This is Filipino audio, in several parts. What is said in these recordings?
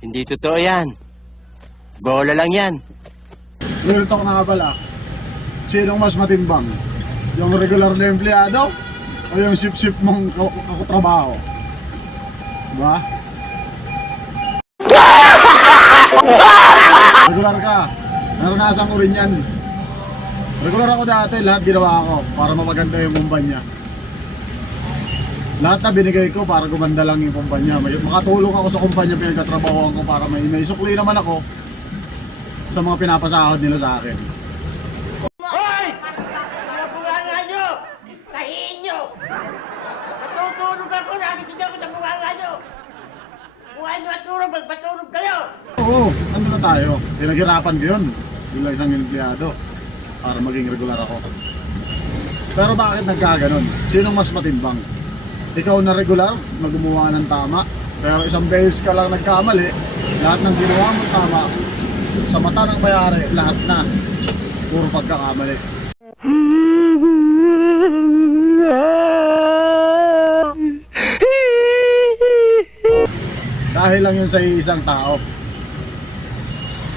Hindi totoo yan. Bola lang yan. Real talk na nga pala. Sinong mas matimbang? Yung regular na empleyado o yung sip-sip mong ka- katrabaho? Diba? regular ka. Naranasan ko rin yan. Regular ako dati, lahat ginawa ko para mapaganda yung kumpanya. Lahat na binigay ko para gumanda lang yung kumpanya. May, makatulong ako sa kumpanya pinagkatrabahoan ko para may, may sukli naman ako sa mga pinapasahod nila sa akin. Hoy! Mga bunganga nyo! Tahiin nyo! Natutulog ako, nagising ako sa bunganga nyo! Buhay nyo at tulog, magpatulog kayo! Oo, ano na tayo? Pinaghirapan ko yun bilang isang empleyado para maging regular ako. Pero bakit nagkaganon? Sinong mas matimbang? Ikaw na regular, na gumawa ng tama, pero isang beses ka lang nagkamali, lahat ng ginawa mo tama, sa mata ng bayari, lahat na, puro pagkakamali. Dahil lang yun sa isang tao.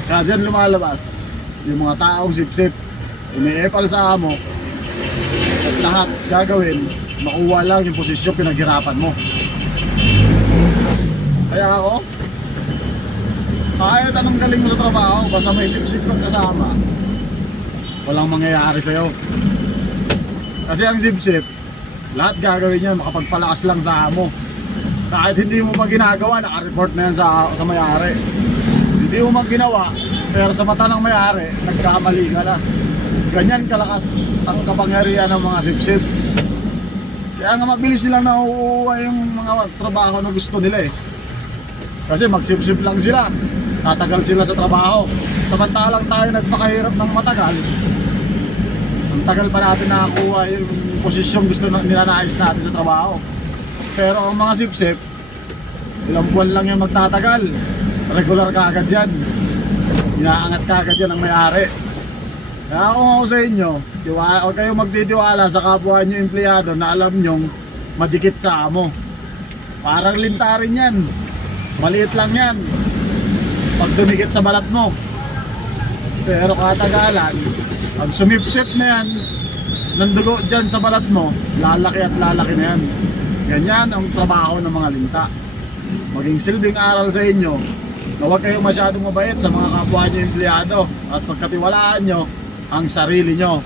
Kaya dyan lumalabas yung mga taong sip-sip, umiepal sa amo, at lahat gagawin, makuha lang yung posisyon pinaghirapan mo. Kaya ako, kahit anong galing mo sa trabaho, basta may sip-sip kang kasama, walang mangyayari sa'yo. Kasi ang sip-sip, lahat gagawin niya, makapagpalakas lang sa amo. Kahit hindi mo pa ginagawa, naka-report na yan sa, sa may-ari. Hindi mo man ginawa, pero sa mata ng may-ari, nagkamali ka na. Ganyan kalakas ang kapangyarihan ng mga sip-sip. Kaya nga mabilis nilang nauuwa yung mga trabaho na gusto nila eh. Kasi magsip-sip lang sila. Tatagal sila sa trabaho. Samantalang tayo nagpakahirap ng matagal. Ang tagal pa natin nakakuha yung posisyon gusto na nilanais natin sa trabaho. Pero ang mga sip-sip, ilang buwan lang yung magtatagal. Regular ka agad yan. Inaangat ka agad yan ang may-ari. Kaya ako sa inyo, tiwa- huwag kayong magtitiwala sa kapwa nyo empleyado na alam nyong madikit sa amo. Parang lintarin yan. Maliit lang yan. Pag dumikit sa balat mo. Pero katagalan, pag sumipsip na yan, nandugo dyan sa balat mo, lalaki at lalaki na yan. Ganyan ang trabaho ng mga linta. Maging silbing aral sa inyo na huwag kayong masyadong mabait sa mga kapwa nyo empleyado at pagkatiwalaan nyo ang sarili nyo